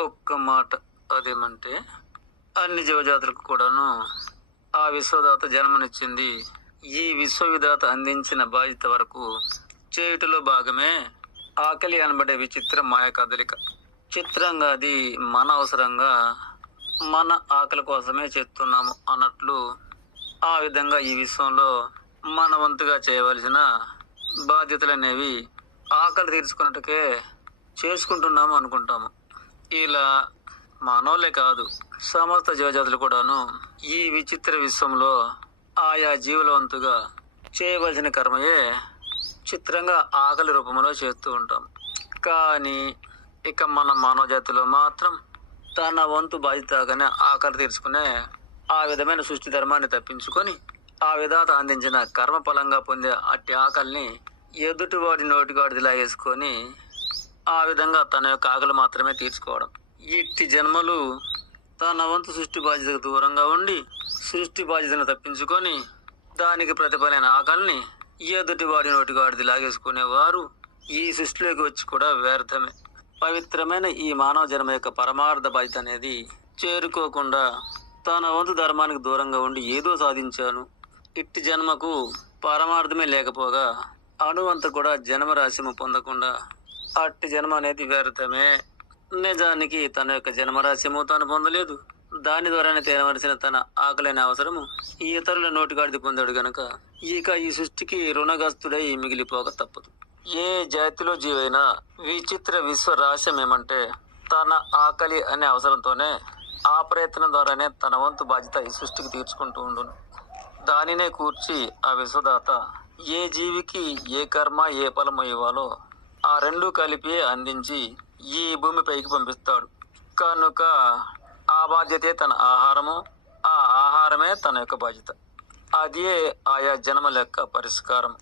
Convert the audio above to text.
ఒక్క మాట అదేమంటే అన్ని జీవజాతులకు కూడాను ఆ విశ్వదాత జన్మనిచ్చింది. ఈ విశ్వవిధాత అందించిన బాధ్యత వరకు చేయుటలో భాగమే ఆకలి అనబడే విచిత్ర మాయ కదలిక చిత్రంగా అది మన అవసరంగా మన ఆకలి కోసమే చేస్తున్నాము అన్నట్లు ఆ విధంగా ఈ విశ్వంలో మన వంతుగా చేయవలసిన బాధ్యతలు అనేవి ఆకలి తీర్చుకున్నట్టుకే చేసుకుంటున్నాము అనుకుంటాము. ఇలా మానవులే కాదు సమస్త జీవజాతులు కూడాను ఈ విచిత్ర విశ్వంలో ఆయా జీవులవంతుగా చేయవలసిన కర్మయే చిత్రంగా ఆకలి రూపంలో చేస్తూ ఉంటాం. కానీ ఇక మన మానవ జాతిలో మాత్రం తన వంతు బాధ్యతగానే ఆకలి తీర్చుకునే ఆ విధమైన సృష్టి ధర్మాన్ని తప్పించుకొని ఆ విధాత అందించిన కర్మ ఫలంగా పొందే అట్టి ఆకలిని ఎదుటివాడి నోటిగాడిదిలా లాగేసుకొని ఆ విధంగా తన యొక్క ఆకలి మాత్రమే తీర్చుకోవడం. ఇట్టి జన్మలు తన వంతు సృష్టి బాధ్యతకు దూరంగా ఉండి సృష్టి బాధ్యతను తప్పించుకొని దానికి ప్రతిఫలైన ఆకలిని ఎదుటి వాడి నోటి వాడిది లాగేసుకునేవారు ఈ సృష్టిలోకి వచ్చి కూడా వ్యర్థమే. పవిత్రమైన ఈ మానవ జన్మ యొక్క పరమార్థ బాధ్యత అనేది చేరుకోకుండా తన వంతు ధర్మానికి దూరంగా ఉండి ఏదో సాధించాను. ఇట్టి జన్మకు పరమార్థమే లేకపోగా అణువంత కూడా జన్మరాశిము పొందకుండా అట్టి జన్మ అనేది వ్యర్థమే. నిజానికి తన యొక్క జన్మరాశ్యము తాను పొందలేదు. దాని ద్వారానే తేనవలసిన తన ఆకలైన అవసరము ఈ ఇతరుల నోటిగాడిది పొందాడు గనక ఇక ఈ సృష్టికి రుణగస్తుడై మిగిలిపోక తప్పదు. ఏ జాతిలో జీవైనా విచిత్ర విశ్వ రహస్యం ఏమంటే తన ఆకలి అనే అవసరంతోనే ఆ ప్రయత్నం ద్వారానే తన వంతు బాధ్యత ఈ సృష్టికి తీర్చుకుంటూ ఉండును. దానినే కూర్చి ఆ విశ్వదాత ఏ జీవికి ఏ కర్మ ఏ ఫలము ఇవ్వాలో ఆ రెండు కలిపి అందించి ఈ భూమిపైకి పంపిస్తాడు. కనుక ఆ బాధ్యతే తన ఆహారము ఆ ఆహారమే తన యొక్క బాధ్యత. అదే ఆయా జన్మల యొక్క పరిష్కారం